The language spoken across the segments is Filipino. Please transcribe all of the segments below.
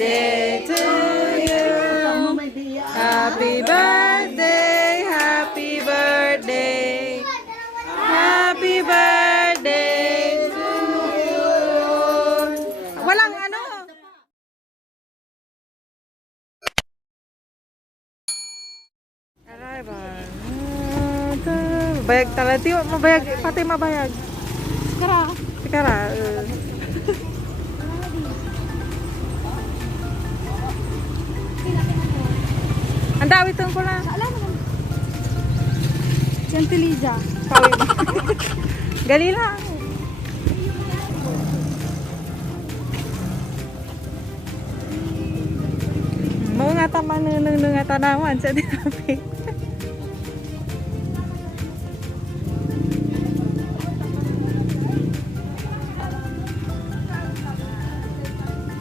birthday to you. Happy birthday, happy birthday. Happy birthday to you. Walang ano. Aray ba? Bayag talaga. Di mabayag. Pati mabayag. Kara. Sikara. Ang dawit ko na. Alam mo. Gentiliza. Kawin. Gali lang. Mau nga tama nung nga tanawan sa dinabi.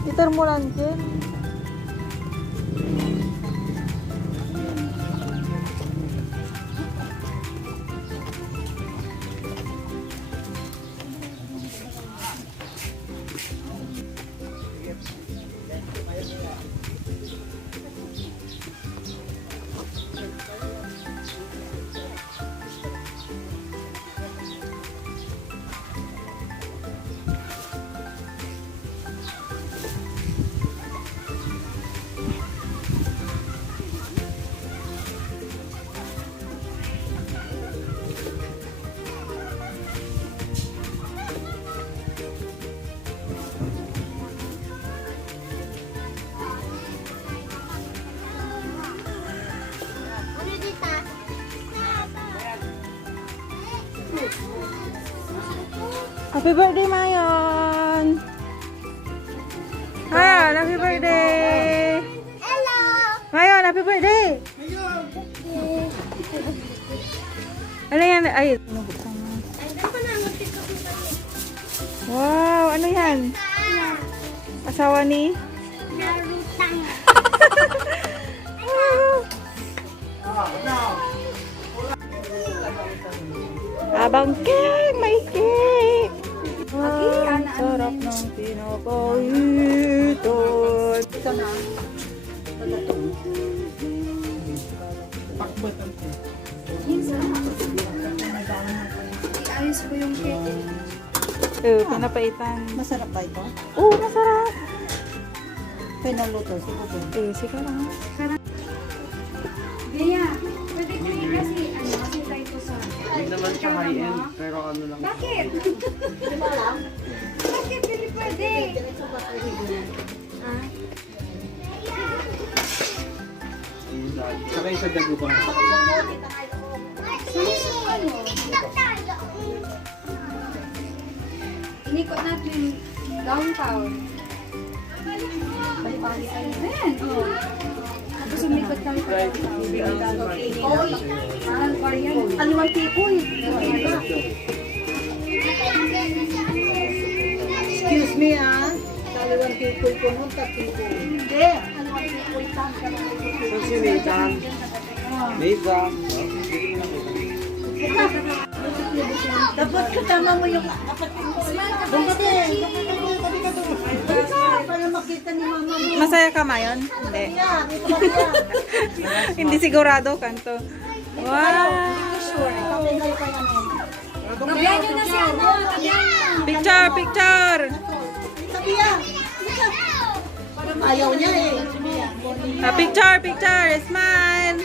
Itar mo lang din. Happy birthday, Mayon! Mayon, happy birthday! Hello! Mayon, happy birthday! Ano yan? Ay, nabuksan mo. Wow, ano yan? Asawa ni? Narutang. Abang cake, may cake. Ang sarap ng pinapaiton. Ito na. Iayos ko yung cake. Pinapaitan. Masarap ba ito? Oo, masarap. Pinaluto siguro. Siguro. Gaya, pwede ko yung kasi try ko sa... Hindi naman siya high-end, pero ano lang. Bakit? Di ba lang? Bakit hindi pwede? Saka yung sa dagubang. Inikot natin downtown. Balipan. Ayan. Tapos umikot kami sa downtown. Aluang people. Excuse me, Kaliwan people ko nun, people. Hindi. Aluang people. Si Nathan. Nathan. Dapat katama mo yung kapatid mo. Bumati. Para makita ni mama mo. Masaya ka, Mayon? Hindi. Hindi sigurado, kanto. Wow! Tabihan nyo na siya. Picture, picture! Sabiya. Ayaw niya Picture, picture! Smile!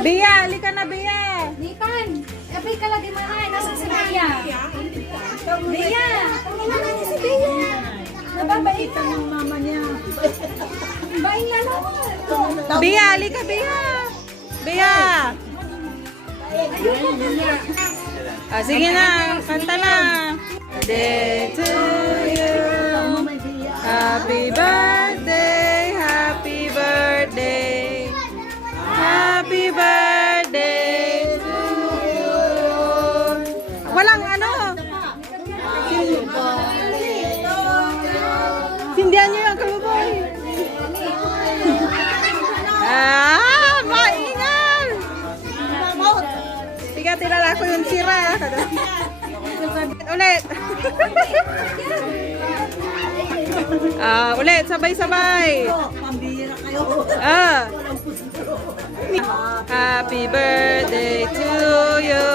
Bia, halika na, Bia! Nipan, abay ka lagi manay. Nasa si Bea? Bea! Tingnan natin si Bea. Nababalikan ng mama niya. Bain na naman. Bia, halika, Bia! Bia! Sige na, kanta na! Birthday to you! Happy birthday! Happy birthday! Happy birthday to you! Walang ano! Sindihan niyo yung kaluboy! Maingal! Tiga tinala ko yung sira. Ulit! Ulit, sabay-sabay. Pambira kayo. Walang puso. Happy birthday to you.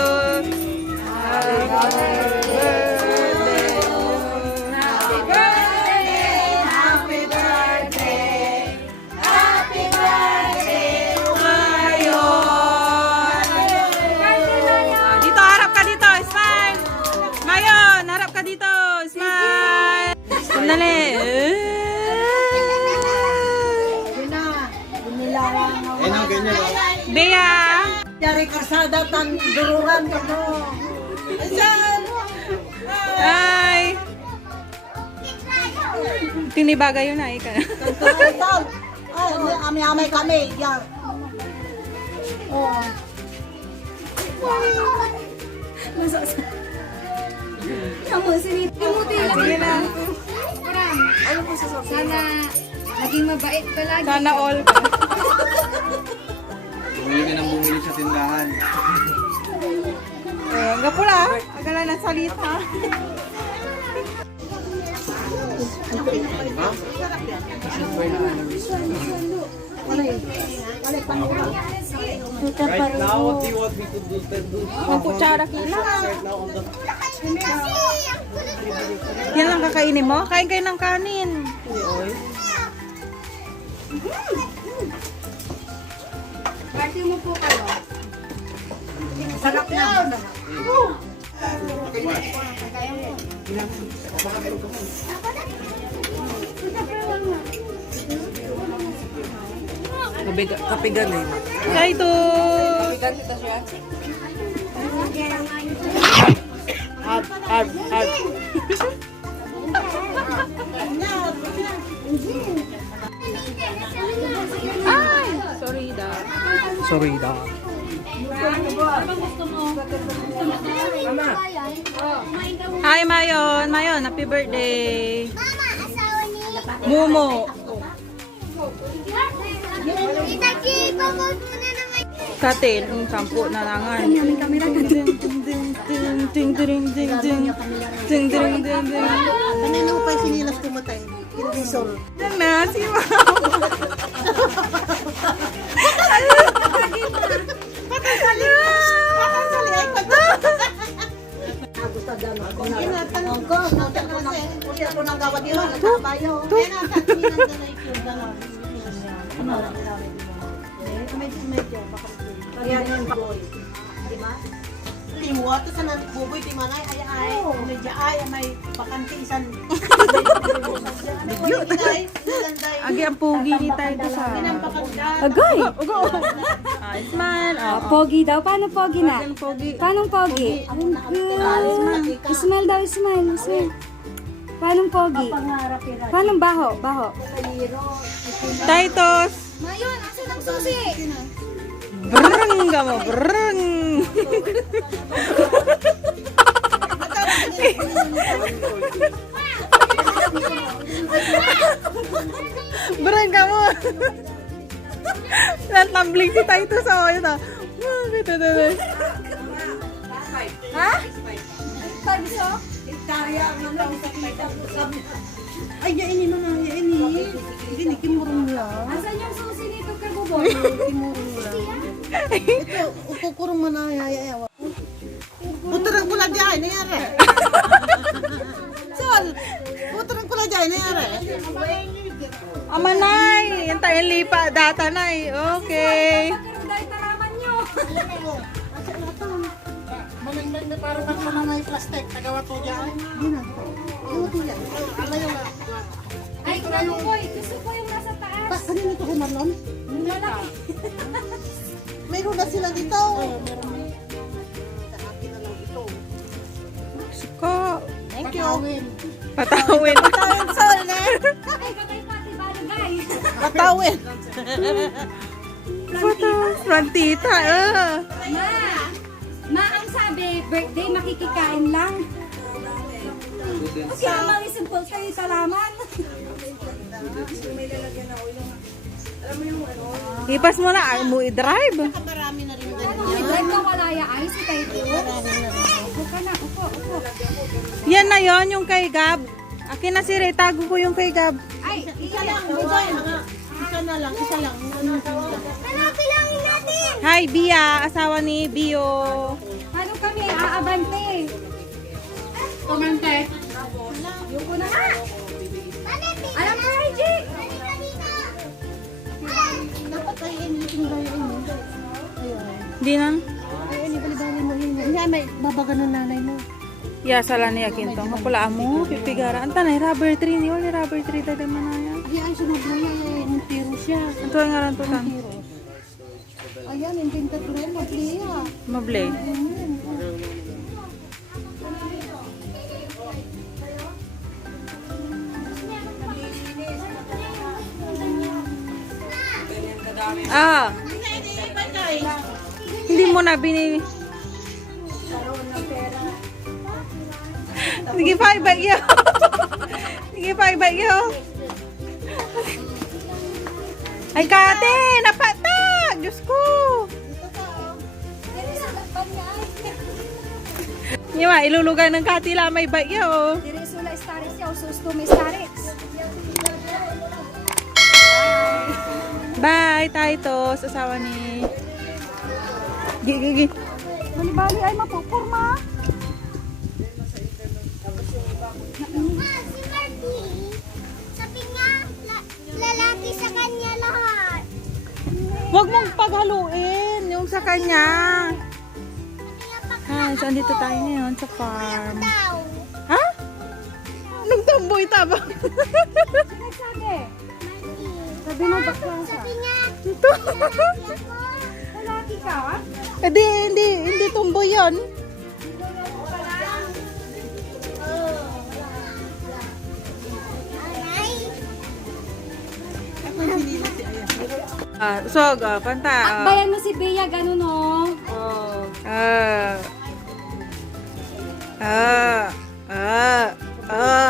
Happy birthday to you. Happy birthday, happy birthday, happy birthday, Mayon. Dito, harap ka dito. Smile. Mayon, harap ka dito. Smile. Sandali. Yun na. Binilarang ako. Eh, no, ganyan o. Bea. Yari kasada tan dururan ka mo. Ayan. Ay. Tinibaga yun na. Ika. Tantan. Ay, amay-amay kami. Yan. Oh. Kamu sini. Imuti lang. Sige na. Kurang. Ano po sa Sana maging mabait ka lagi. Sana all. Bumili ka ng bumili sa tindahan. Hanggang pula. Agala ng salita. Right now, what do you want me to do? Ang kutsara kila. Right now on the... Yan lang kakainin mo? Kain kayo ng kanin. Party mo po kayo. Sarap na. Kapigan eh. Kaya ito. Ay! Sorry da. Sorry da. Hi, Mayon. Mayon, happy birthday. Momo. Katin, ang sampu na langan. Ding ding ding ding ding ding ding ding ding. Kanina ko pa yung sinilas pumatay. Hindi sol. Yan na, si Mao. Patay sali ay pagka. Gusto dyan ako na. Ang ko, nautan ko na. Uli ako ng gawad yun. Nagkabayo. Kaya nasa, tininan ka na yung gano'n. Ano? Medyo. Kaya yung boy. Di ba? Liwa, ito sa buboy, di manay, ay, medyo ay, may bakante isan. Bigyo, tay. Agi ang pugi ni tayo ito sa... Agay! Smile. Pogi daw. Paano pogi na? Ang pogi. Paano pogi? Smile daw, smile. Paano pogi? Paano baho? Baho. Titos. Mayon, asan ang susi? Brrrng ka mo, brrrng. Brrrng ka mo. Nantambling si Titus ako. Ito. Ha? Pagso? Ay, yaini naman, yaini. Hindi, kimurong lang. Asan yung susi nito kagubon? Kimurong lang. Ito, ukukurong mo na, yayayawa. Puturang pula dyan, nangyari. Sol, puturang pula dyan, nangyari. Amanay. Yan tayo lipa. Data na eh. Okay. Pero dahil taraman nyo. May parang ang mananay plastic, tagawa to dyan. Hindi na. Hindi na. Alayo na. Ay, kalukoy. Gusto ko yung nasa taas. Kanina ito kumarlon? Yung lalaki. Mayroon na sila dito. Meron na. Sa akin na lang ito. Suko. Thank you. Patawin. Patawin, Sol, ne? Ay, kakay pati balagay. Patawin. Patas. Frantita. Ma, ang sabi, birthday makikikain lang. Kasi naman simple kayo talaman. Ipas mo na. Mo i-drive. Marami na rin ganyan. I-drive ka wala ya ay si Taito. Upo ka na, upo. Yan na yon yung kay Gab. Akin na si Ray, tago ko yung kay Gab. Ay, Isa lang, Budoy. Isa na lang, isa lang. Bilangin natin. Hi, Bia, asawa ni Bio. Ano kami? Aabante. Kumante. Yung ko na nga. Alam mo, Reggie. Dapat ay initing ba yun? Di na. Ay, inibalibali mo yun. Hindi, may babaga ng nanay mo. Ya, sala niya kinto. Mapula mo, pipigara. Anta na, rubber tree niyo. Rubber tree dada man na yan. Ay, ay, sumabaya. Yung tiro siya. Ito nga lang to tan. Ayan, yung tinta ko rin. Mabliya. Mablay. Ah, hindi mo na binili. Sige, pa ibag yo. Sige, pa ibag yo. Ay, kate, napatag. Diyos ko. Yawa, ilulugan ng kati lang may bagyo. Diresula Starix yaw, susto may Starix. Bye, tayo to. Sa asawa ni... Gigi. Bali-bali ay mapupurma. Si Marty, sabi nga, lalaki sa kanya lahat. Huwag mong paghaluin yung sa kanya. Hi, so andito tayo ngayon sa farm. Daw. Ha? Nagtamboy taba. Nagsabi. Sabi mo bakla siya. Sabi nga, Ito. Lalaki ka? Hindi tumboy yun. Panta. Akbayan mo si Bea, ganun o. Ah. Ah. Ah. Ah.